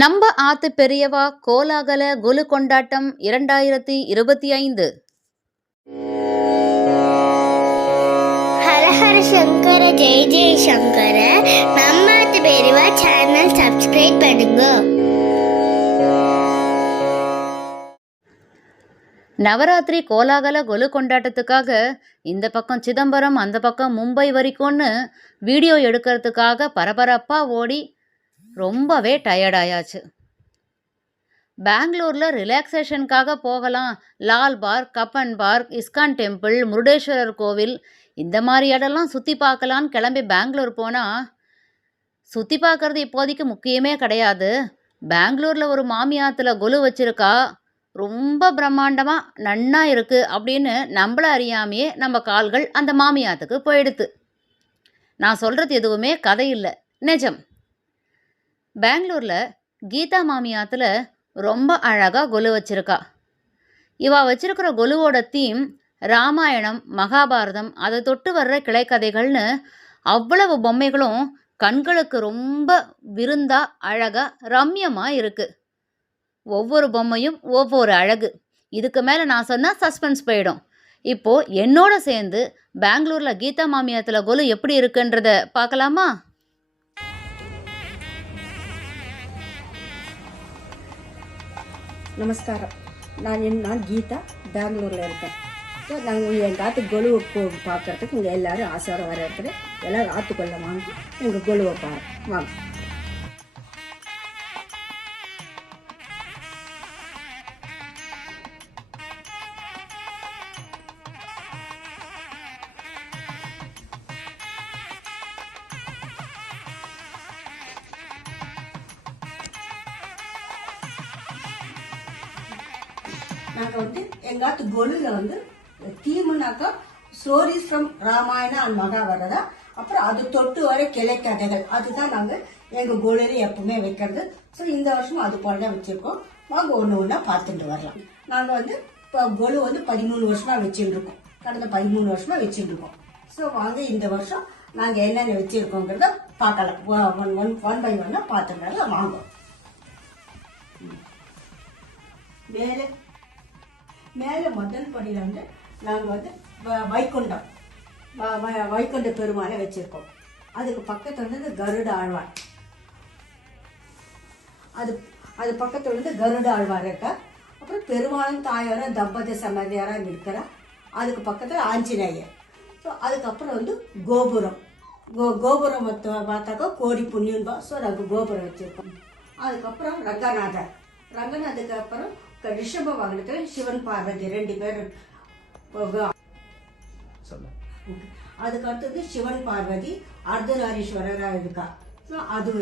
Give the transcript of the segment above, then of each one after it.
நம்ம ஆத்து பெரியவா கோலாகல கொலு கொண்டாட்டம் இரண்டாயிரத்தி இருபத்தி ஐந்து. ஹர ஹர சங்கர ஜெய ஜெய சங்கர. நம்மாத்து பெரியவா சேனல் சப்ஸ்கிரைப் பண்ணுங்க. நவராத்திரி கோலாகல கொலு கொண்டாட்டத்துக்காக இந்த பக்கம் சிதம்பரம் அந்த பக்கம் மும்பை வரைக்கும்னு வீடியோ எடுக்கிறதுக்காக பரபரப்பாக ஓடி ரொம்பவே டயர்டாயாச்சு பெங்களூரில் ரிலாக்ஸேஷனுக்காக போகலாம். Lal park Cubbon park ISKCON temple Murudeshwar கோவில் இந்த மாதிரி இடம்லாம் சுற்றி பார்க்கலான்னு கிளம்பி பெங்களூர் போனால் சுற்றி பார்க்குறது இப்போதைக்கு முக்கியமே கிடையாது. பெங்களூரில் ஒரு மாமியாத்தில் கொலு வச்சுருக்கா ரொம்ப பிரம்மாண்டமாக நன்னா இருக்குது அப்படின்னு நம்மள அறியாமையே நம்ம கால்கள் அந்த மாமியாத்துக்கு போயிடுது நான் சொல்கிறது எதுவுமே கதை இல்லை நிஜம். பெங்களூரில் கீதா மாமியாத்தில் ரொம்ப அழகாக கொலு வச்சுருக்கா. இவா வச்சிருக்கிற கொலுவோட தீம் ராமாயணம் மகாபாரதம் அதை தொட்டு வர்ற கிளைக்கதைகள்னு அவ்வளவு பொம்மைகளும் கண்களுக்கு ரொம்ப விருந்தா அழகாக ரம்யமாக இருக்குது ஒவ்வொரு பொம்மையும் ஒவ்வொரு அழகு. இதுக்கு மேலே நான் சொன்னால் சஸ்பென்ஸ் போயிடும். இப்போது என்னோட சேர்ந்து பெங்களூரில் கீதா மாமியாத்தில் கொலு எப்படி இருக்குன்றத பார்க்கலாமா? நமஸ்காரம் நான் என் நான் கீதா பெங்களூரில் இருக்கேன் ஸோ நாங்கள் எங்கள் ஆற்று கொலுவை போ பார்க்குறதுக்கு இங்கே எல்லோரும் ஆசையோட வர இருக்கிற எல்லோரும் ஆற்றுக்குள்ளே வாங்கி எங்கள் கொலுவை பாரு வாங்க ராமாயணா அண்ட் அப்புறம் அது தொட்டு வர கிளைக்கதைகள் அதுதான் நாங்கள் எங்கள் கொலுல எப்பவுமே வைக்கிறது. ஸோ இந்த வருஷம் அது போல தான் வச்சுருக்கோம். வாங்க ஒன்று ஒன்றா பார்த்துட்டு வரலாம். நாங்கள் வந்து இப்போ கொலு வந்து பதிமூணு வருஷமாக வச்சுட்டு இருக்கோம் கடந்த பதிமூணு வருஷமாக வச்சுட்டு இருக்கோம் ஸோ வாங்க இந்த வருஷம் நாங்கள் என்னென்ன வச்சுருக்கோங்கிறத பார்க்கலாம். ஒன் ஒன் ஒன் பை ஒன்னாக பார்த்துட்டு வரலாம். வாங்க. மேலே மேலே முதல் படியில் வந்து நாங்கள் வந்து வ- வைகுண்டம். வைகுண்ட பெருமாளை வச்சுருக்கோம். அதுக்கு பக்கத்தில் வந்து கருட ஆழ்வார். அது அது பக்கத்தில் வந்து கருட ஆழ்வார் இருக்கா அப்புறம் பெருமாளும் தாயாரும் தம்பதி சமதியாராக இருக்கிறா அதுக்கு பக்கத்தில் ஆஞ்சநேயர். ஸோ அதுக்கப்புறம் வந்து கோபுரம். கோ கோபுரம் பார்த்தாக்கா கோடி புண்ணியம் ஸோ நாங்கள் கோபுரம் வச்சுருக்கோம். அதுக்கப்புறம் ரங்கநாதர். ரங்கநாதுக்கு அப்புறம் ரிஷப வாகனத்தில் சிவன் பார்வதி ரெண்டு பேர் அதுக்கு அடுத்தது சிவன் பார்வதி அர்த்தநாரீஸ்வரராக இருக்கா ஸோ அது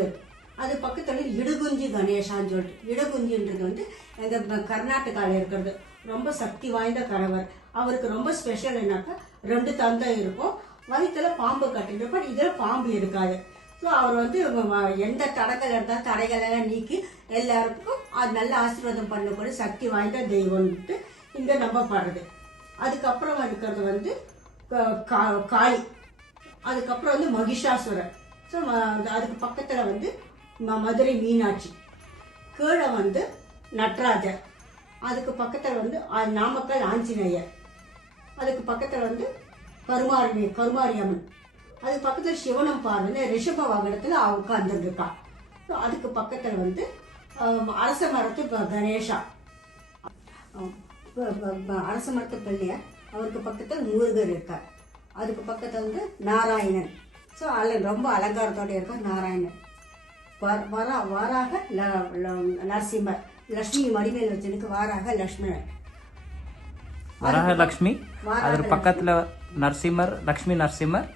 அது பக்கத்தில் இடுகுஞ்சி கணேசான்னு சொல்லிட்டு. இடுகுஞ்சின்றது வந்து எங்கள் கர்நாடகாவில் இருக்கிறது. ரொம்ப சக்தி வாய்ந்த கணவர். அவருக்கு ரொம்ப ஸ்பெஷல் என்னக்கா ரெண்டு தந்தை இருக்கும். வயிற்றுல பாம்பு கட்டிருப்பார் இதில் பாம்பு இருக்காது. ஸோ அவர் வந்து எந்த தடங்கள் இருந்தால் தடைகளெல்லாம் நீக்கி எல்லாருக்கும் அது நல்ல ஆசீர்வாதம் பண்ணக்கூடிய சக்தி வாய்ந்த தெய்வம்ட்டு இங்கே நம்பப்படுறது அதுக்கப்புறம் இருக்கிறது வந்து காளி அதுக்கப்புறம் வந்து மகிஷாசுரன். ஸோ அதுக்கு பக்கத்தில் வந்து ம- மதுரை மீனாட்சி. கீழே வந்து நட்ராஜர். அதுக்கு பக்கத்தில் வந்து நாமக்கல் ஆஞ்சநேயர். அதுக்கு பக்கத்தில் வந்து கருமாரி கருமாரி அம்மன் அதுக்கு பக்கத்தில் சிவனம் பார்வதி ரிஷப வாகனத்தில் அவ ஸோ அதுக்கு பக்கத்தில் வந்து அரச மரத்து ப- கணேஷா ப- அரச மரத்து பிள்ளையார் அவருக்கு பக்கத்தில் முருகர் இருக்கார். அதுக்கு பக்கத்தில் வந்து நாராயணன். ஸோ அல ரொம்ப அலங்காரத்தோடு இருக்கார் நாராயணன். வர வரா வாராக ல நரசிம்மர். லக்ஷ்மி மடிமேல் வச்சனுக்கு வாராக லக்ஷ்மணன் வராக லக்ஷ்மி அது பக்கத்தில் நரசிம்மர் லக்ஷ்மி நரசிம்மர்.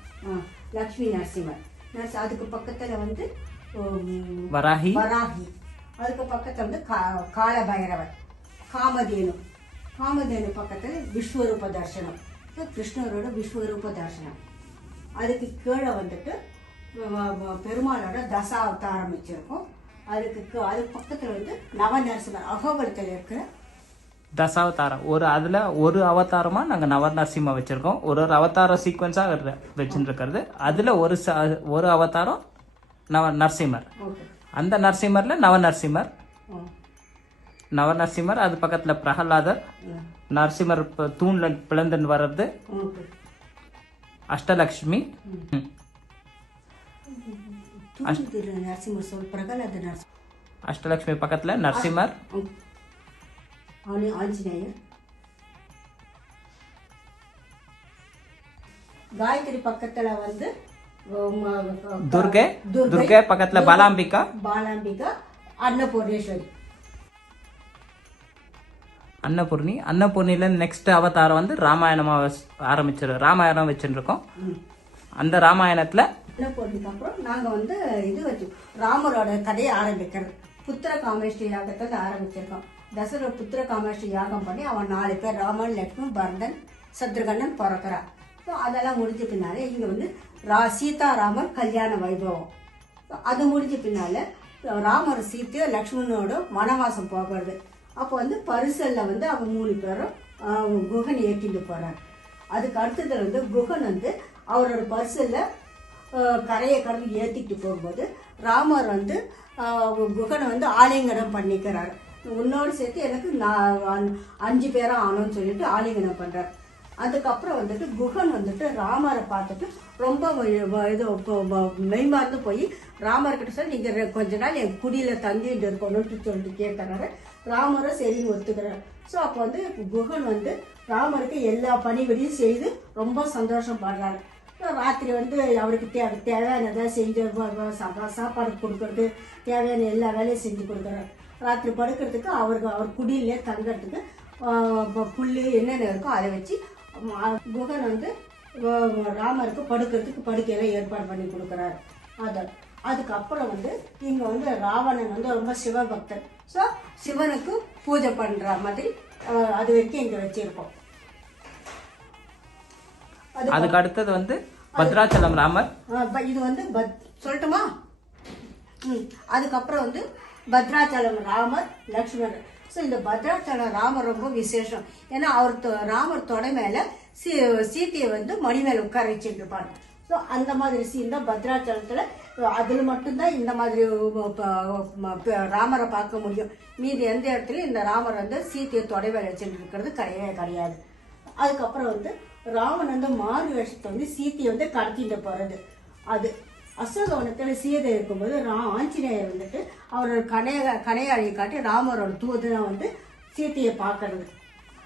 லக்ஷ்மி நரசிம்மர். அதுக்கு பக்கத்தில் வந்து வராகி. வராகி. அதுக்கு பக்கத்தில் வந்து கா காலபைரவர். காமதேனு. காமதேனு பக்கத்தில் விஸ்வரூப தர்சனம். கிருஷ்ணரோட விஸ்வரூப தர்சனம். அதுக்கு கீழே வந்துட்டு பெருமாளோட தசாவதாரம் வச்சிருக்கோம். அதுக்கு அதுக்கு பக்கத்தில் வந்து நவநரசிம்மர் அகோபலத்தில் இருக்கிற தசாவதார ஒரு அதுல ஒரு அவதாரமா நாங்க நவ நரசிம்ம வச்சிருக்கோம். ஒரு ஒரு அவதார சீக்வன்ஸா வச்சுட்டு இருக்கிறது அதுல ஒரு ச- ஒரு அவதாரம் நவ நரசிம்மர். அந்த நரசிம்மரில் நவநரசிம்மர். நவநரசிம்மர் அது பக்கத்தில் பிரகலாதர். நரசிம்மர் தூணில் பிளந்துன்னு வர்றது அஷ்டலக்ஷ்மி. அஷ்டலக்ஷ்மி பக்கத்தில் நரசிம்மர். காயத்ரி பக்கத்துல வந்து துர்கை. துர்கை. பக்கத்தில் பாலாம்பிகா. பாலாம்பிகா அன்னபூர்ணேஸ்வரி. அன்னபூர்ணி. அன்னபூர்ணியில நெக்ஸ்ட் அவதாரம் வந்து ராமாயணமா ஆரம்பிச்சிரு ராமாயணம் வச்சுருக்கோம். அந்த ராமாயணத்துல அன்னபூர்ணிக்கு அப்புறம் நாங்க வந்து இது வச்சு ராமரோட கதையை ஆரம்பிக்கிறது. புத்திர காமேஷ்டி யாகத்தை ஆரம்பிச்சிருக்கோம். தசரோ புத்திர காமேஷ்டி யாகம் பண்ணி அவன் நாலு பேர் ராமன் லக்ஷ்மி பரதன் சத்ருகண்ணன் பிறக்கிறான் ஸோ அதெல்லாம் முடிஞ்ச பின்னாலே இங்க வந்து ரா சீதாராமர் கல்யாண வைபவம். அது முடிஞ்ச பின்னால ராமர் சீத்தையோ லக்ஷ்மணனோட வனவாசம் போகிறது அப்போ வந்து பரிசலில் வந்து அவங்க மூணு பேரும் ஆஹ், குகன் ஏற்றிட்டு போகிறார் அதுக்கு அடுத்தது வந்து குகன் வந்து அவரோட பரிசலில் கரையை கடந்து ஏற்றிட்டு போகும்போது ராமர் வந்து குகனை வந்து ஆலிங்கனம் பண்ணிக்கிறார். உன்னோடு சேர்த்து எனக்கு நான் அஞ்சு பேரும் ஆனோன்னு சொல்லிட்டு ஆலிங்கனம் பண்ணுறார் அதுக்கப்புறம் வந்துட்டு குகன் வந்துட்டு ராமரை பார்த்துட்டு ரொம்ப இது இப்போ மெய்மார்ந்து போய் ராமர்கிட்ட சொல்லி நீங்கள் கொஞ்ச நாள் என் குடியில் தங்கிட்டு இருக்கணும்னு சொல்லிட்டு கேட்குறாரு ராமரை சரின்னு ஒத்துக்கிறார். ஸோ அப்போ வந்து குகன் வந்து ராமருக்கு எல்லா பணிபடியும் செய்து ரொம்ப சந்தோஷப்படுறாரு ராத்திரி வந்து அவருக்கு தே தேவையானதை செஞ்சு வ- சாப்பாடு கொடுக்கறது தேவையான எல்லா வேலையும் செஞ்சு கொடுக்குறாரு ராத்திரி படுக்கிறதுக்கு அவருக்கு அவர் குடியிலே தங்கிறதுக்கு புல் என்னென்ன இருக்கோ அதை வச்சு குகன் வந்து ராமருக்கு படுக்கிறதுக்கு படுக்கையெல்லாம் ஏற்பாடு பண்ணி கொடுக்குறாரு. அதை அதுக்கப்புறம் வந்து இங்க வந்து ராவணன் வந்து ரொம்ப சிவபக்தர் ஸோ சிவனுக்கு பூஜை பண்ற மாதிரி அது வரைக்கும் இங்க வச்சிருக்கோம். அது அதுக்கு அடுத்தது வந்து பத்ராச்சலம் ராமர். இது வந்து பத் சொல்லட்டுமா? ம் அதுக்கப்புறம் வந்து பத்ராச்சலம் ராமர் லக்ஷ்மணர். ஸோ இந்த பத்ராச்சலம் ராமர் ரொம்ப விசேஷம். ஏன்னா அவர் ராமர் தொடை மேல சீ சீத்தையை வந்து மணி மேல உட்கார வச்சுட்டு இருப்பாங்க ஸோ அந்த மாதிரி சீன் தான் பத்ராச்சலத்தில் அதில் மட்டும்தான் இந்த மாதிரி ராமரை பார்க்க முடியும். மீதி எந்த இடத்துலையும் இந்த ராமர் வந்து சீத்தையை தொடவை வச்சுட்டு இருக்கிறது கிடையவே கிடையாது. அதுக்கப்புறம் வந்து ராமன் வந்து மாறு வேஷத்தை வந்து சீத்தையை வந்து கடத்திட்டு போகிறது அது அசோகவனத்தில் சீதை இருக்கும்போது ரா ஆஞ்சநேயர் வந்துட்டு அவரோட கனைய கனையாழியை காட்டி ராமரோட தூதனை வந்து சீத்தையை பார்க்கறது.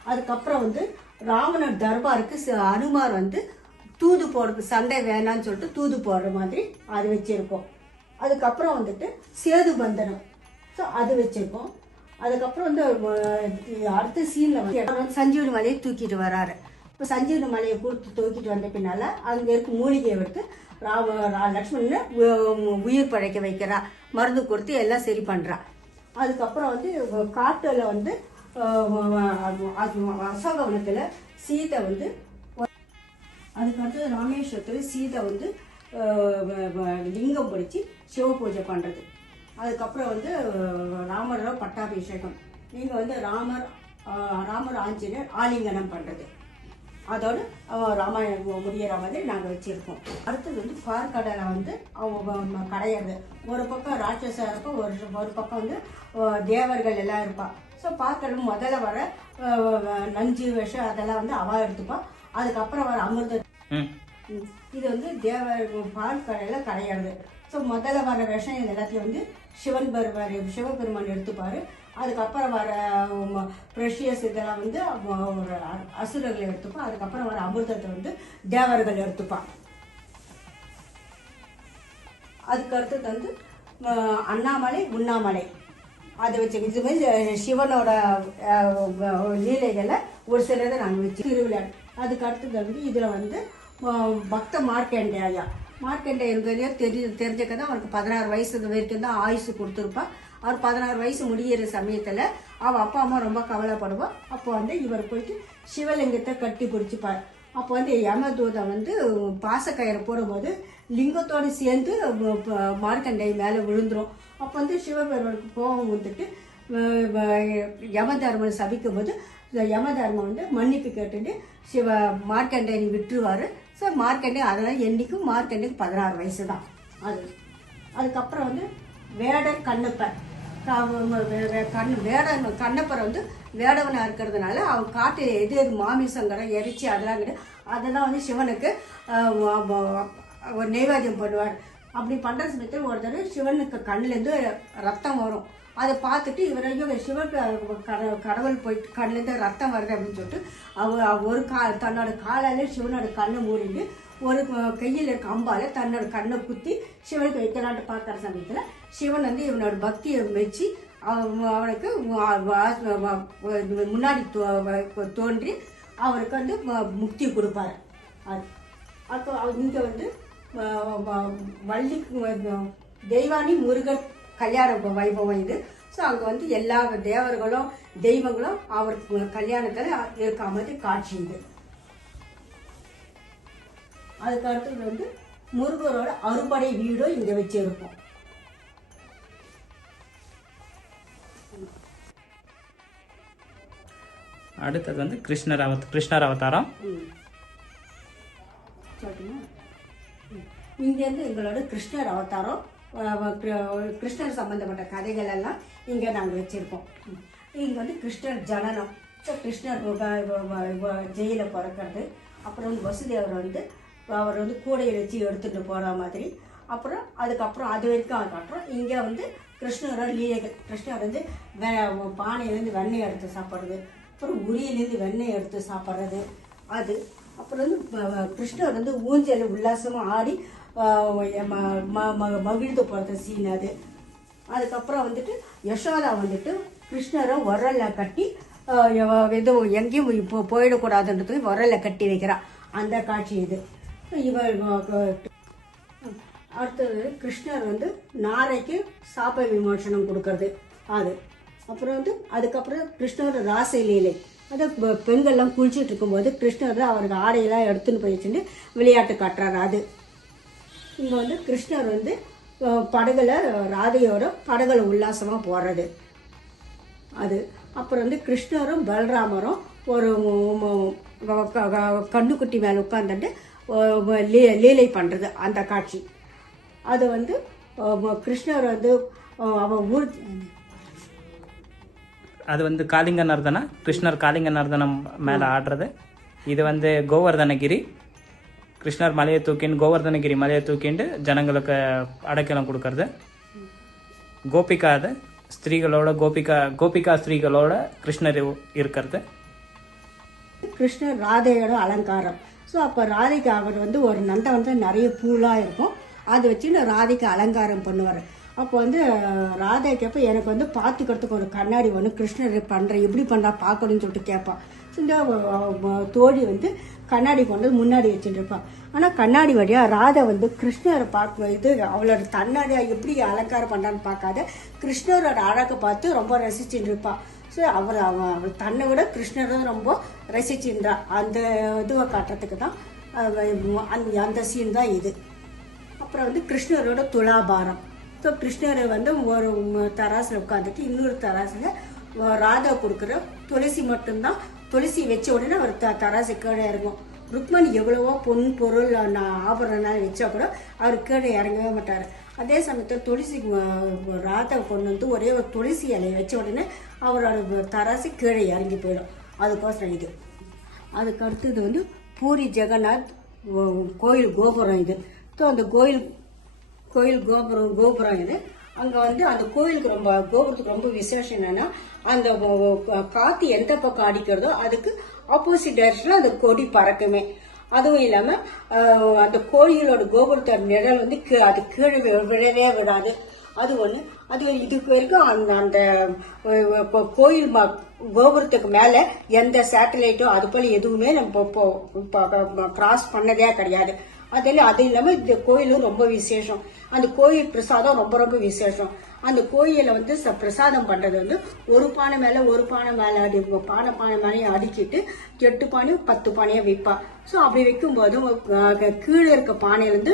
அதுக்கப்புறம் வந்து ராவணர் தர்பாருக்கு ச- அனுமார் வந்து தூது போடுறது சண்டை வேணான்னு சொல்லிட்டு தூது போடுற மாதிரி அது வச்சுருக்கோம். அதுக்கப்புறம் வந்துட்டு சேது பந்தனம். ஸோ அது வச்சுருக்கோம். அதுக்கப்புறம் வந்து அடுத்த சீனில் வந்து சஞ்சீவனி மலையை தூக்கிட்டு வராரு. இப்போ சஞ்சீவனி மலையை கொடுத்து தூக்கிட்டு வந்த பின்னால் அங்கே இருக்க மூலிகையை எடுத்து ராம ரா- லக்ஷ்மணனை உயிர் பழைக்க வைக்கிறா. மருந்து கொடுத்து எல்லாம் சரி பண்ணுறா அதுக்கப்புறம் வந்து காட்டில் வந்து அசோகவனத்தில் சீதை வந்து அதுக்கடுத்தது ராமேஸ்வரத்தில் சீதை வந்து லிங்கம் படித்து சிவ பூஜை பண்ணுறது அதுக்கப்புறம் வந்து ராமரோட பட்டாபிஷேகம். நீங்கள் வந்து ராமர் ராமர் ஆஞ்சநேயர் ஆலிங்கனம் பண்ணுறது அதோடு ராமாயணம் முடியிற மாதிரி நாங்கள் வச்சுருக்கோம். அடுத்தது வந்து பார்க்கடலை வந்து அவங்க கடையிறது. ஒரு பக்கம் ராட்சசா இருக்கும் ஒரு ஒரு பக்கம் வந்து தேவர்கள் எல்லாம் இருப்பாள் ஸோ பார்க்கடல் முதல்ல வர நஞ்சு விஷம் அதெல்லாம் வந்து அவா எடுத்துப்பாள் அதுக்கப்புறம் வர அமிர்த இது வந்து தேவ பால் கடையில் கிடையாது ஸோ முதல்ல வர விஷம் இது எல்லாத்தையும் வந்து சிவன் பெருமாள் சிவபெருமான் எடுத்துப்பாரு. அதுக்கப்புறம் வர ப்ரெஷியஸ் இதெல்லாம் வந்து ஒரு அசுரர்கள் எடுத்துப்பா அதுக்கப்புறம் வர அமிர்தத்தை வந்து தேவர்கள் எடுத்துப்பான். அதுக்கு அடுத்தது வந்து அண்ணாமலை உண்ணாமலை அதை வச்சு இது மாதிரி சிவனோட லீலைகளை ஒரு சிலதை நாங்கள் வச்சு திருவிழா. அதுக்கு அடுத்தது வந்து இதில் வந்து பக்த மார்க்கண்டேயா. மார்க்கண்டேயங்கிறதே தெரி தெரிஞ்ச கதை அவருக்கு பதினாறு வயசு வரைக்கும் தான் ஆயுசு கொடுத்துருப்பா. அவர் பதினாறு வயசு முடியிற சமயத்தில் அவள் அப்பா அம்மா ரொம்ப கவலைப்படுவோம் அப்போ வந்து இவர் போயிட்டு சிவலிங்கத்தை கட்டி பிடிச்சிப்பார். அப்போ வந்து யமதூதம் வந்து பாசக்கயிறை போடும்போது லிங்கத்தோடு சேர்ந்து மார்க்கண்டை மேலே விழுந்துரும். அப்போ வந்து சிவபெருமனுக்கு கோபம் வந்துட்டு யம தர்மன் சபிக்கும் போது யம தர்மம் வந்து மன்னிப்பு கேட்டுட்டு சிவ மார்க்கண்டேயனை விட்டுருவாரு. ஸோ மார்க்கெண்டு அதெல்லாம் என்றைக்கும் மார்க்கெண்டுக்கு பதினாறு வயசு தான் அது. அதுக்கப்புறம் வந்து வேடர் கண்ணப்பர். கண் வே- வேடன் கண்ணப்பர் வந்து வேடவனாக இருக்கிறதுனால அவன் காட்டில் எது எது மாமிசங்கரம் இறைச்சி அதெல்லாம் கிடையாது அதெல்லாம் வந்து சிவனுக்கு ஒரு நெய்வேத்தியம் பண்ணுவார். அப்படி பண்ணுற சமயத்தில் ஒரு தடவை சிவனுக்கு கண்ணுலேருந்து ரத்தம் வரும். அதை பார்த்துட்டு இவரையும் சிவன் கட- கடவுள் போயிட்டு கண்ணுலேருந்து ரத்தம் வருது அப்படின்னு சொல்லிட்டு அவ ஒரு கா தன்னோட காலாலே சிவனோட கண்ணை மூடிட்டு ஒரு கையில் இருக்க அம்பால் தன்னோட கண்ணை குத்தி சிவனுக்கு வைக்கலான்ட்டு பார்க்குற சமயத்தில் சிவன் வந்து இவனோட பக்தியை மெச்சி அவனுக்கு முன்னாடி தோ- தோன்றி அவருக்கு வந்து ம- முக்தி கொடுப்பாரு. அது. அப்போ இங்கே வந்து வள்ளி தெய்வானி முருகன் கல்யாண வைபவம் இது. ஸோ அங்கே வந்து எல்லா தேவர்களும் தெய்வங்களும் அவருக்கு கல்யாணத்தில் இருக்க மாதிரி காட்சி இது. அதுக்கு அடுத்தது வந்து முருகரோட அறுபடை வீடும் இங்கே வச்சிருப்போம் அடுத்தது வந்து கிருஷ்ணர் அவத் கிருஷ்ணர் அவதாரம். இங்கேருந்து எங்களோட கிருஷ்ணர் அவதாரம் கிருஷ்ணர் சம்பந்தப்பட்ட கதைகள் எல்லாம் இங்கே நாங்கள் வச்சுருக்கோம். இங்கே வந்து கிருஷ்ணர் ஜனனம். ஸோ கிருஷ்ணர் ஜெயிலில் பிறக்கிறது. அப்புறம் வந்து வசுதேவர் வந்து அவர் வந்து கூடையை வச்சு எடுத்துகிட்டு போகிற மாதிரி. அப்புறம் அதுக்கப்புறம் அது வரைக்கும் அதுக்கப்புறம் இங்கே வந்து கிருஷ்ணரோட லீலைகள். கிருஷ்ணர் வந்து வெ பானையிலேருந்து வெண்ணெய் எடுத்து சாப்பிட்றது. அப்புறம் உரியிலேருந்து வெண்ணெய் எடுத்து சாப்பிட்றது. அது. அப்புறம் வந்து கிருஷ்ணர் வந்து ஊஞ்சல் உல்லாசமாக ஆடி மகிழ்ந்து போகிறது சீன் அது. அதுக்கப்புறம் வந்துட்டு யசோதா வந்துட்டு கிருஷ்ணரை உரல்ல கட்டி எதுவும் எங்கேயும் இப்போ போயிடக்கூடாதுன்றது உரலில் கட்டி வைக்கிறான். அந்த காட்சி இது. இவர் அடுத்தது கிருஷ்ணர் வந்து நாரைக்கு சாப விமோசனம் கொடுக்கறது. அது. அப்புறம் வந்து அதுக்கப்புறம் கிருஷ்ணர் ராசலீலை அது பெண்கள்லாம் குளிச்சுட்டு இருக்கும்போது கிருஷ்ணர் அவருக்கு ஆடையெல்லாம் எடுத்துன்னு போய் வச்சுட்டு விளையாட்டு காட்டுறாரு. அது. இங்கே வந்து கிருஷ்ணர் வந்து படகுல ராதையோட படகுல உல்லாசமாக போகிறது அது. அப்புறம் வந்து கிருஷ்ணரும் பலராமரும் ஒரு கண்ணுக்குட்டி மேலே உட்காந்துட்டு லீ லீலை பண்ணுறது அந்த காட்சி. அது வந்து கிருஷ்ணர் வந்து அவன் ஊர் அது வந்து காளிங்க நர்தனா கிருஷ்ணர் காளிங்க நர்தனம் மேலே ஆடுறது. இது வந்து கோவர்தனகிரி. கிருஷ்ணர் மலையை தூக்கின்னு கோவர்தனகிரி மலையை தூக்கிண்டு ஜனங்களுக்கு அடைக்கலம் கொடுக்கறது. கோபிகா அது. ஸ்திரீகளோட கோபிகா கோபிகா ஸ்திரீகளோட கிருஷ்ணர் இருக்கிறது. கிருஷ்ணர் ராதையோட அலங்காரம். ஸோ அப்போ ராதைக்கு அவர் வந்து ஒரு நந்தவனத்தில் நிறைய பூலாக இருக்கும். அதை வச்சு நான் ராதைக்கு அலங்காரம் பண்ணுவார். அப்போ வந்து அஹ், ராதை கேட்ப எனக்கு வந்து பார்த்துக்கிறதுக்கு ஒரு கண்ணாடி ஒன்று கிருஷ்ணர் பண்ணுறேன் எப்படி பண்ணா பார்க்கணும்னு சொல்லிட்டு கேட்பான். ஸோ இந்த தோழி வந்து கண்ணாடி கொண்டு வந்து முன்னாடி வச்சுட்டு ஆனால் கண்ணாடி வழியாக ராதா வந்து கிருஷ்ணரை பார்க்க இது அவளோட தன்னாடியாக எப்படி அலங்காரம் பண்ணுறான்னு பார்க்காத கிருஷ்ணரோட அழகை பார்த்து ரொம்ப ரசிச்சுட்டு இருப்பாள் ஸோ அவர் அவள் தன்னை விட கிருஷ்ணரும் தான் ரொம்ப ரசிச்சுன்றா. அந்த இதுவை காட்டுறதுக்கு தான் அந்த அந்த சீன் தான் இது. அப்புறம் வந்து கிருஷ்ணரோட துலாபாரம். ஸோ கிருஷ்ணரை வந்து ஒரு தராசில் உட்காந்துட்டு இன்னொரு தராசில் ராதா கொடுக்குற துளசி மட்டும்தான் துளசி வச்ச உடனே அவர் த தராசு கீழே இறங்கும். ருக்மணி எவ்வளவோ பொன் பொருள் ஆபரணம் வச்சா கூட அவர் கீழே இறங்கவே மாட்டார். அதே சமயத்தில் துளசி ராத்தை கொண்டு வந்து ஒரே ஒரு துளசி இலையை வச்ச உடனே அவரோட தராசு கீழே இறங்கி போயிடும். அதுக்கோசரம் இது. அதுக்கு அடுத்தது வந்து பூரி ஜெகநாத் கோயில் கோபுரம் இது. ஸோ அந்த கோயில் கோயில் கோபுரம் கோபுரம் இது. அங்கே வந்து அந்த கோயிலுக்கு ரொம்ப கோபுரத்துக்கு ரொம்ப விசேஷம் என்னென்னா அந்த காற்று காத்து எந்த பக்கம் அடிக்கிறதோ அதுக்கு ஆப்போசிட் டைரக்ஷனில் அந்த கொடி பறக்குமே. அதுவும் இல்லாமல் அந்த கோயிலோட கோபுரத்தோட நிழல் வந்து கீ- அது கீழே விழவே விடாது. அது ஒன்று அது இதுக்கு வரைக்கும் அந்த அந்த கோயில் ம- கோபுரத்துக்கு மேலே எந்த சேட்டலைட்டோ அது போல எதுவுமே நம்ம கிராஸ் பண்ணதே கிடையாது. அதில் அது இல்லாமல் இந்த கோயிலும் ரொம்ப விசேஷம். அந்த கோயில் பிரசாதம் ரொம்ப ரொம்ப விசேஷம். அந்த கோயிலை வந்து ச பிரசாதம் பண்ணுறது வந்து ஒரு பானை மேலே ஒரு பானை மேலே அடி பானை பானை மேலேயும் அடிக்கிட்டு எட்டு பானையும் பத்து பானையும் வைப்பா. ஸோ அப்படி வைக்கும்போது அஹ், கீழே இருக்க பானையிலேருந்து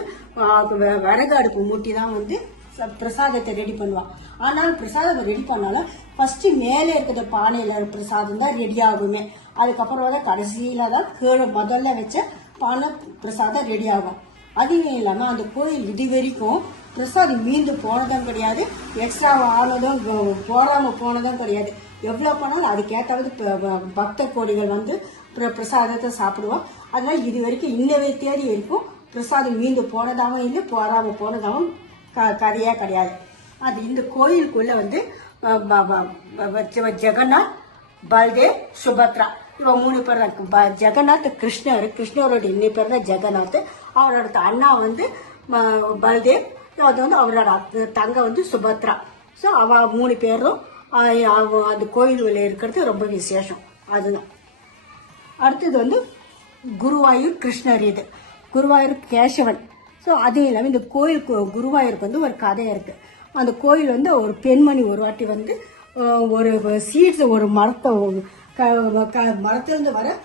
விறகு அடுப்பு மூட்டி தான் வந்து ச- பிரசாதத்தை ரெடி பண்ணுவான் ஆனால் பிரசாதம் ரெடி பண்ணாலும் ஃபர்ஸ்ட் மேலே இருக்கிற பானையில பிரசாதம் தான் ரெடி ஆகுமே. அதுக்கப்புறம் தான் கடைசியில தான் கீழே முதல்ல வச்ச பானை பிரசாதம் ரெடி ஆகும். அதுவும் இல்லாமல் அந்த கோயில் இது வரைக்கும் பிரசாதம் மீந்து போனதும் கிடையாது. எக்ஸ்ட்ரா ஆனதும் போ- போறாம போனதும் கிடையாது. எவ்வளோ பண்ணாலும் அதுக்கேற்றாவது ப- பக்த கோடிகள் வந்து பிர- பிரசாதத்தை சாப்பிடுவோம். அதனால இது வரைக்கும் இன்னவே தேதி இருக்கும். பிரசாதம் மீந்து போனதாகவும் இல்லை போறாம போனதாகவும் க கதையே கிடையாது. அது இந்த கோயிலுக்குள்ளே வந்து ஜெகநாத் பல்தேவ் சுபத்ரா. இவன் மூணு பேர் தான். ப- ஜெகநாத் கிருஷ்ணர். கிருஷ்ணரோட இன்னி பேர் தான் ஜெகநாத். அவரோட அண்ணா வந்து பல்தேவ் அது வந்து அவரோட தங்க வந்து சுபத்ரா. ஸோ அவ மூணு பேரும் அவ- அந்த கோயில்களில் இருக்கிறது ரொம்ப விசேஷம். அதுதான். அடுத்தது வந்து குருவாயூர் கிருஷ்ணர் இது. குருவாயூர் கேசவன். ஸோ அதே இல்லாமல் இந்த கோயில் குருவாயூருக்கு வந்து ஒரு கதை இருக்குது அந்த கோயில் வந்து ஒரு பெண்மணி ஒரு வாட்டி வந்து ஒரு சீட்ஸை ஒரு மரத்தை க- க- மரத்துலேருந்து வர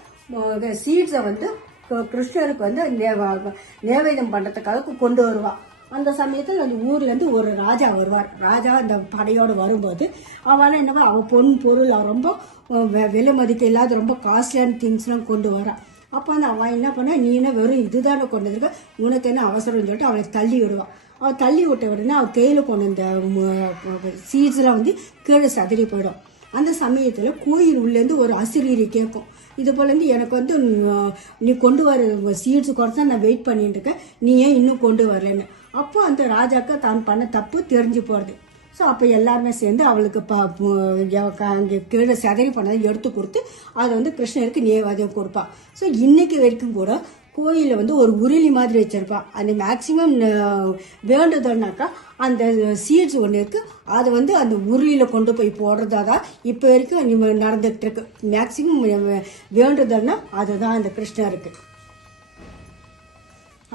சீட்ஸை வந்து கிருஷ்ணருக்கு வந்து நே- நேவேதம் பண்ணுறதுக்காக கொண்டு வருவாள் அந்த சமயத்தில் அந்த ஊர்லேருந்து ஒரு ராஜா வருவார். ராஜா அந்த படையோடு வரும்போது அவன் என்னவா அவன் பொன் பொருள் அவன் ரொம்ப வெ- விலை மதிக்க இல்லாத ரொம்ப காஸ்ட்லியான திங்ஸ்லாம் கொண்டு வரான். அப்போ அந்த அவன் என்ன பண்ணா நீ என்ன வெறும் இதுதானே கொண்டு வந்திருக்க? உனக்கு என்ன அவசரம்னு சொல்லிட்டு அவளை தள்ளி விடுவான். அவள் தள்ளி விட்ட உடனே அவள் கையில் கொண்டு வந்த சீட்ஸ்லாம் வந்து கீழே சதறி போயிடும். அந்த சமயத்தில் கோயில் உள்ளேருந்து ஒரு அசிரீரி கேட்கும். இது போலேருந்து எனக்கு வந்து நீ கொண்டு வர சீட்ஸ் குறைச்சா நான் வெயிட் பண்ணிட்டு இருக்கேன். நீ ஏன் இன்னும் கொண்டு வரலன்னு? அப்போ அந்த ராஜாக்கு தான் பண்ண தப்பு தெரிஞ்சு போகிறது ஸோ அப்போ எல்லாருமே சேர்ந்து அவளுக்கு ப அங்கே கீழே சதறி பண்ணதை எடுத்து கொடுத்து அதை வந்து கிருஷ்ணருக்கு நேவாதியம் கொடுப்பா. ஸோ இன்னைக்கு வரைக்கும் கூட கோயிலில் வந்து ஒரு உருளி மாதிரி வச்சுருப்பான் அந்த மேக்சிமம் வேண்டுதல்னாக்கா அந்த சீட்ஸ் ஒன்று இருக்குது அது வந்து அந்த உருளியில் கொண்டு போய் போடுறதா தான் இப்போ வரைக்கும் நம்ம நடந்துகிட்டு இருக்கு. மேக்சிமம் வேண்டுதல்னா அதுதான் அந்த கிருஷ்ணருக்கு.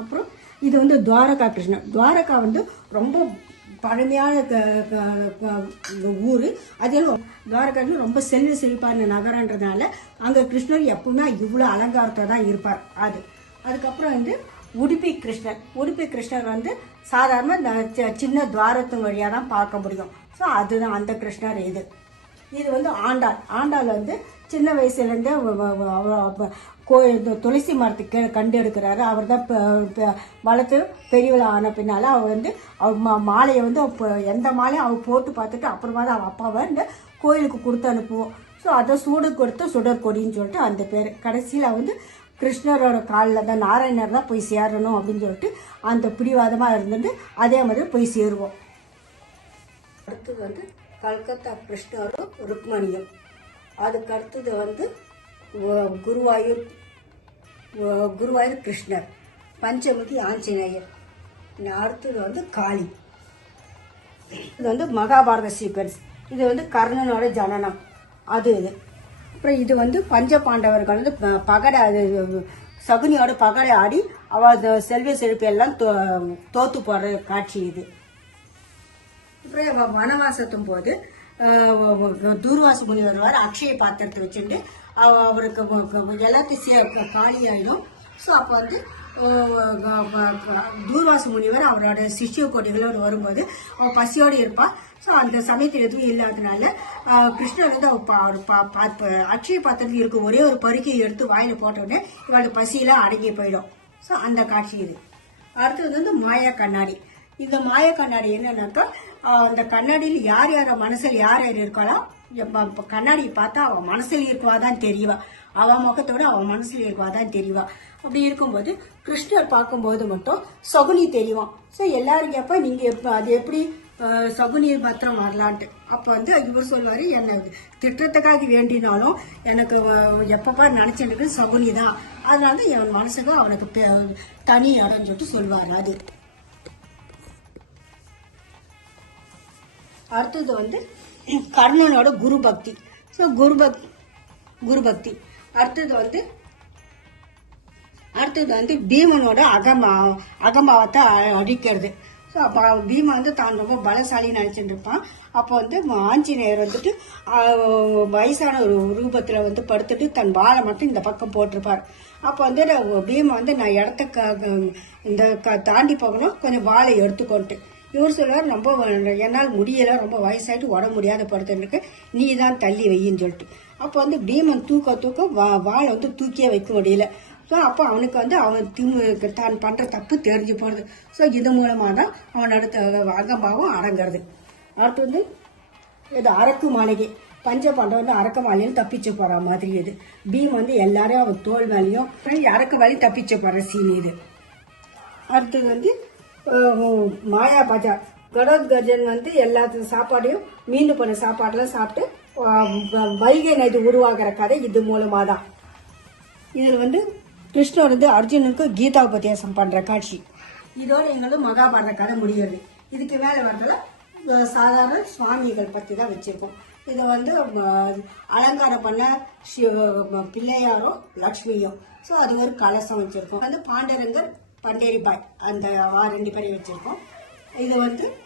அப்புறம் இது வந்து துவாரகா கிருஷ்ணன். துவாரகா வந்து ரொம்ப பழமையான க- ஊர். அதில் துவாரகா ரொம்ப செல்வ செழிப்பான நகரன்றதுனால அங்கே கிருஷ்ணர் எப்பவுமே இவ்வளோ அலங்காரத்தை தான் இருப்பார். அது. அதுக்கப்புறம் வந்து உடுப்பி கிருஷ்ணர் உடுப்பி கிருஷ்ணர் வந்து சாதாரண சின்ன துவாரத்து வழியாக தான் பார்க்க முடியும். ஸோ அதுதான் அந்த கிருஷ்ணர் இது. இது வந்து ஆண்டாள். ஆண்டாள் வந்து சின்ன வயசுலேருந்தே கோ இந்த துளசி மரத்துக்கு கீழே கண்டு எடுக்கிறாரு. அவர் தான் வளர்த்து பெரியவளா ஆன பின்னால் அவர் வந்து அவர் மா மாலையை வந்து எந்த மாலையும் அவர் போட்டு பார்த்துட்டு அப்புறமா தான் அவள் அப்பாவை இந்த கோயிலுக்கு கொடுத்து அனுப்புவோம். ஸோ அதை சூடு கொடுத்து சுடர் கொடின்னு சொல்லிட்டு அந்த பேர். கடைசியில் வந்து கிருஷ்ணரோட காலில் தான் நாராயணர் தான் போய் சேரணும் அப்படின்னு சொல்லிட்டு அந்த பிடிவாதமாக இருந்துட்டு அதே மாதிரி போய் சேருவோம். அடுத்தது வந்து கல்கத்தா கிருஷ்ணரும் ருக்மணியும். அதுக்கு அடுத்தது வந்து குருவாயூர் குருவாயூர் கிருஷ்ணர் பஞ்சமுகி ஆஞ்சநேயர். அடுத்தது வந்து காளி. இது வந்து மகாபாரத சீக்வன்ஸ். இது வந்து கர்ணனோட ஜனனம். அது இது. அப்புறம் இது வந்து பஞ்ச பாண்டவர்கள் வந்து பகடை அது சகுனியோட பகடை ஆடி அவ செல்வ செழிப்பு எல்லாம் தோ தோத்து போடுற காட்சி இது. அப்புறம் வனவாசத்தும் போது தூர்வாச முனி வருவார் அக்ஷய பாத்திரத்தை வச்சுட்டு அவ- அவருக்கு எல்லாத்தையும் சே காலி ஸோ அப்போ வந்து தூர்வாசு முனிவர் அவரோட சிஷ்ய கோடிகளோடு வரும்போது அவள் பசியோடு இருப்பாள் ஸோ அந்த சமயத்தில் எதுவும் இல்லாதனால கிருஷ்ணர் வந்து அவ பா- அவர் பா- பா- அக்ஷய பாத்திரத்தில் இருக்க ஒரே ஒரு பருக்கையை எடுத்து வாயில் போட்டவுடனே இவளோட பசியெல்லாம் அடங்கி போயிடும். ஸோ அந்த காட்சி இது. அடுத்தது வந்து மாயா கண்ணாடி. இந்த மாய கண்ணாடி என்னன்னாக்கா அந்த கண்ணாடியில் யார் யார மனசில் யார் யார் இருக்காளோ கண்ணாடியை பார்த்தா அவன் மனசில் இருக்கவா தான் தெரியவா அவன் முகத்தோட அவன் மனசில் இருக்கவா தான் தெரியவா அப்படி இருக்கும்போது கிருஷ்ணர் பார்க்கும்போது மட்டும் சகுனி தெரியும் ஸோ எல்லாரும் கேட்பா நீங்கள் எப்போ அது எப்படி சகுனியில் பத்திரம் வரலான்ட்டு? அப்போ வந்து இவர் சொல்லுவார் என்னை திட்டத்துக்காக வேண்டினாலும் எனக்கு எப்பப்பா நினச்சிருக்கு சகுனி தான் அதனால தான் என் மனசுக்கு அவனுக்கு பெ- தனி இடம்னு சொல்லிட்டு சொல்லுவார் அது. அடுத்தது வந்து கர்ணனோட குரு பக்தி. ஸோ குரு பக் குரு பக்தி. அடுத்தது வந்து அடுத்தது வந்து பீமனோட அகமா அகம்பாவத்தை அ- அடிக்கிறது ஸோ அப்போ பீமன் வந்து தான் ரொம்ப பலசாலின்னு நினச்சிட்டு இருப்பான். அப்போ வந்து ஆஞ்சநேயர் வந்துட்டு வயசான ஒரு ரூபத்தில் வந்து படுத்துட்டு தன் வாழை மட்டும் இந்த பக்கம் போட்டிருப்பார். அப்போ வந்து நான் பீமன் வந்து நான் இடத்த க- இந்த க- தாண்டி போகணும். கொஞ்சம் வாழை எடுத்துக்கொண்டு இவர் சொல்றார் ரொம்ப என்னால் முடியல ரொம்ப வயசாயிட்டு உடம்பு முடியாத படுத்துருக்கு நீ தான் தள்ளி வையின்னு சொல்லிட்டு. அப்போ வந்து பீமன் தூக்க தூக்க வா வாழை வந்து தூக்கியே வைக்க முடியல. ஸோ அப்போ அவனுக்கு வந்து அவன் திமு தான் பண்ணுற தப்பு தெரிஞ்சு போகிறது ஸோ இது மூலமாக தான் அவனோட அடுத்த அகம்பாவம் அடங்கிறது. அடுத்து வந்து இது அரக்கு மாளிகை. பஞ்ச பாண்டவன் வந்து அரக்க மாலையும் தப்பிச்சு போகிற மாதிரி இது. பீம் வந்து எல்லாரையும் அவன் தோல் மேலேயும் அரக்க வேலையும் தப்பிச்சு போகிற சீன் இது. அடுத்தது வந்து மாயா பஜார் கடோத் கர்ஜன் வந்து எல்லாத்து சாப்பாடையும் மீன் போன சாப்பாடெல்லாம் சாப்பிட்டு வ- வைகை நதி உருவாகிற கதை இது மூலமாக தான் இதில் வந்து கிருஷ்ணர் வந்து அர்ஜுனுக்கு கீதா உபதேசம் பண்ணுற காட்சி. இதோட எங்களுக்கு மகாபாரத கதை முடிகிறது. இதுக்கு மேலே வரதில் சாதாரண சுவாமிகள் பற்றி தான் வச்சுருக்கோம். இதை வந்து அலங்காரம் பண்ண சிவ பிள்ளையாரும் லக்ஷ்மியும். ஸோ அது ஒரு கலசம் வச்சுருக்கோம். வந்து பாண்டரங்கர் பண்டேரி பாய் அந்த ரெண்டு பேரையும் வச்சுருக்கோம். இது வந்து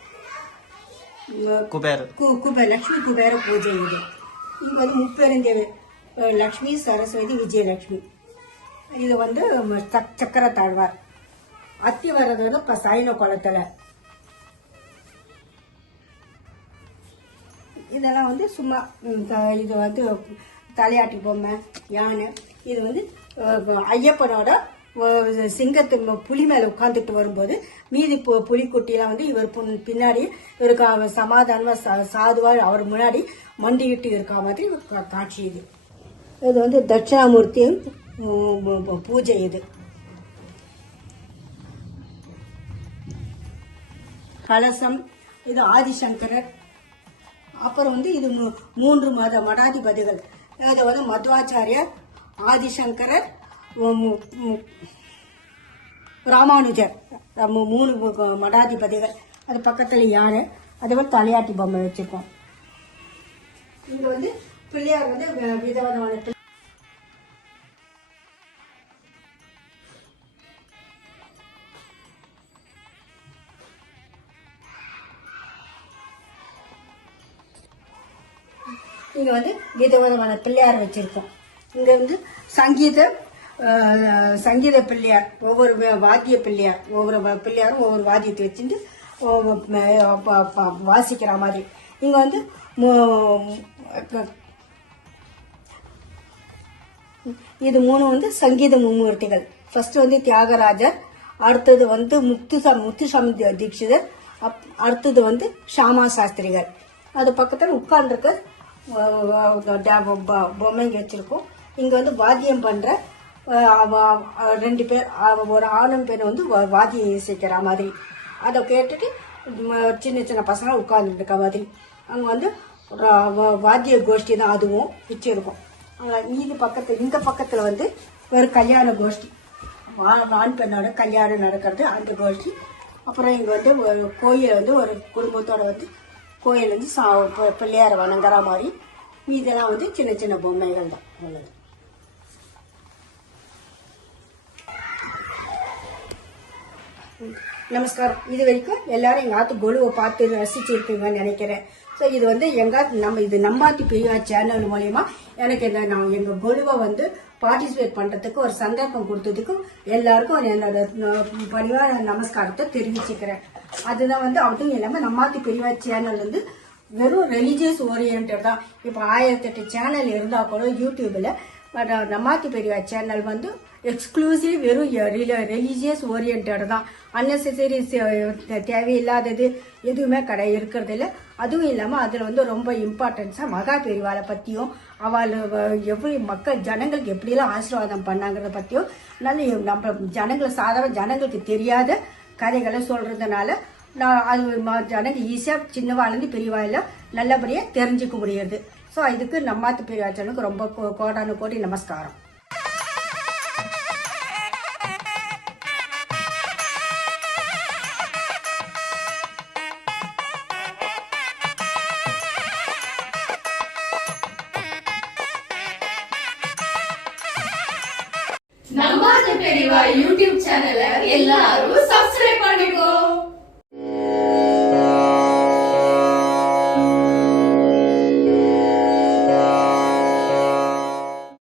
குபேர் கு- குபேர லக்ஷ்மி குபேர பூஜை இது. இங்க வந்து முப்பெருந்தேவி லக்ஷ்மி சரஸ்வதி விஜயலட்சுமி. இது வந்து சக்- சக்கர தாழ்வார். அத்தி வர்றது வந்து இப்ப சைன குளத்துல. இதெல்லாம் வந்து சும்மா இது வந்து தலையாட்டி பொம்மை யானை. இது வந்து ஐயப்பனோட சிங்கத்து புலி மேலே உட்காந்துட்டு வரும்போது மீதி பு- புலிக்குட்டிலாம் வந்து இவர் பின்னாடி இவருக்கு அவர் சா- சாதுவா அவர் முன்னாடி மண்டிக்கிட்டு இருக்கா மாதிரி கா- காட்சி இது. இது வந்து தட்சிணாமூர்த்தி பூஜை இது. கலசம் இது ஆதிசங்கரர். அப்புறம் வந்து இது மூன்று மத மடாதிபதிகள். இது வந்து மத்வாச்சாரியர் ஆதிசங்கரர் ராமானுஜர் மூணு மடாதிபதிகள் அது பக்கத்தில் யார்? அதே தலையாட்டி பொம்மை வச்சிருக்கோம். இங்க வந்து பிள்ளையார் வந்து விதவிதமான இங்கே இங்க வந்து விதவிதமான பிள்ளையார் வச்சிருக்கோம். இங்க வந்து சங்கீத சங்கீத பிள்ளையார் ஒவ்வொரு வாத்திய பிள்ளையார் ஒவ்வொரு பிள்ளையாரும் ஒவ்வொரு வாத்தியத்தை வச்சுட்டு வாசிக்கிற மாதிரி. இங்கே வந்து இது மூணு வந்து சங்கீத மும்மூர்த்திகள். ஃபர்ஸ்ட் வந்து தியாகராஜர் அடுத்தது வந்து முத்துசாமி முத்துசாமி தீட்சிதர் அப் அடுத்தது வந்து ஷாமா சாஸ்திரிகள். அது பக்கத்தில் உட்கார்ந்துருக்க பொம்மைங்க வச்சுருக்கோம். இங்கே வந்து வாத்தியம் பண்ணுற ரெண்டு பேர் ஒரு ஆணும் பெண் வந்து வா- வாத்தியம் இசைக்கிற மாதிரி. அதை கேட்டுட்டு சின்ன சின்ன பசங்க உட்கார்ந்துட்டு இருக்க மாதிரி. அங்கே வந்து வாத்திய கோஷ்டி தான் அதுவும் வச்சிருக்கோம். மீதி பக்கத்துல இந்த பக்கத்தில் வந்து ஒரு கல்யாண கோஷ்டி. ஆண் பெண்ணோட கல்யாணம் நடக்கிறது அந்த கோஷ்டி. அப்புறம் இங்கே வந்து ஒரு கோயில் வந்து ஒரு குடும்பத்தோட வந்து கோயில் வந்து சா பி- வணங்குற மாதிரி. மீதெல்லாம் வந்து சின்ன சின்ன பொம்மைகள் தான். அவ்வளவு நமஸ்காரம். இது வரைக்கும் எல்லாரும் எங்கள் ஆத்து கொலுவை பார்த்து ரசிச்சிருப்பீங்கன்னு நினைக்கிறேன். ஸோ இது வந்து எங்காத்து நம்ம இது நம்மாத்தி பெரியவா சேனல் மூலயமா எனக்கு இந்த நான் எங்கள் கொலுவை வந்து பார்ட்டிசிபேட் பண்ணுறதுக்கு ஒரு சந்தர்ப்பம் கொடுத்ததுக்கு எல்லாருக்கும் என்னோட பணிவாக பணிவான நமஸ்காரத்தை தெரிவிச்சுக்கிறேன். அதுதான் வந்து அதுவும் இல்லாமல் நம்மாத்தி பெரியவா சேனல் வந்து வெறும் ரிலீஜியஸ் ஓரியன்ட் தான். இப்போ ஆயிரத்தெட்டு சேனல் இருந்தால் கூட யூடியூப்பில் பட் நம்மாத்தி பெரியவா சேனல் வந்து எக்ஸ்க்ளூசிவ் வெறும் ரிலீஜியஸ் ஓரியன்ட் தான். அன்னெசரி தேவையில்லாதது எதுவுமே கடை இருக்கிறது இல்லை. அதுவும் இல்லாமல் அதில் வந்து ரொம்ப இம்பார்ட்டன்ஸாக மகா பெரிவாளை பற்றியும் அவள் எப்படி மக்கள் ஜனங்களுக்கு எப்படியெல்லாம் ஆசீர்வாதம் பண்ணாங்கிறத பற்றியும் நல்ல நம்ம ஜனங்களை சாதாரண ஜனங்களுக்கு தெரியாத கதைகளை சொல்கிறதுனால நான் அது ஜனங்கள் ஜனங்க ஈஸியாக சின்னவாலேருந்து பெரியவாயில் நல்லபடியாக தெரிஞ்சுக்க முடியுது. ஸோ இதுக்கு நம்மாத்து பெரியவா ரொம்ப கோ- கோடானு கோடி நமஸ்காரம்.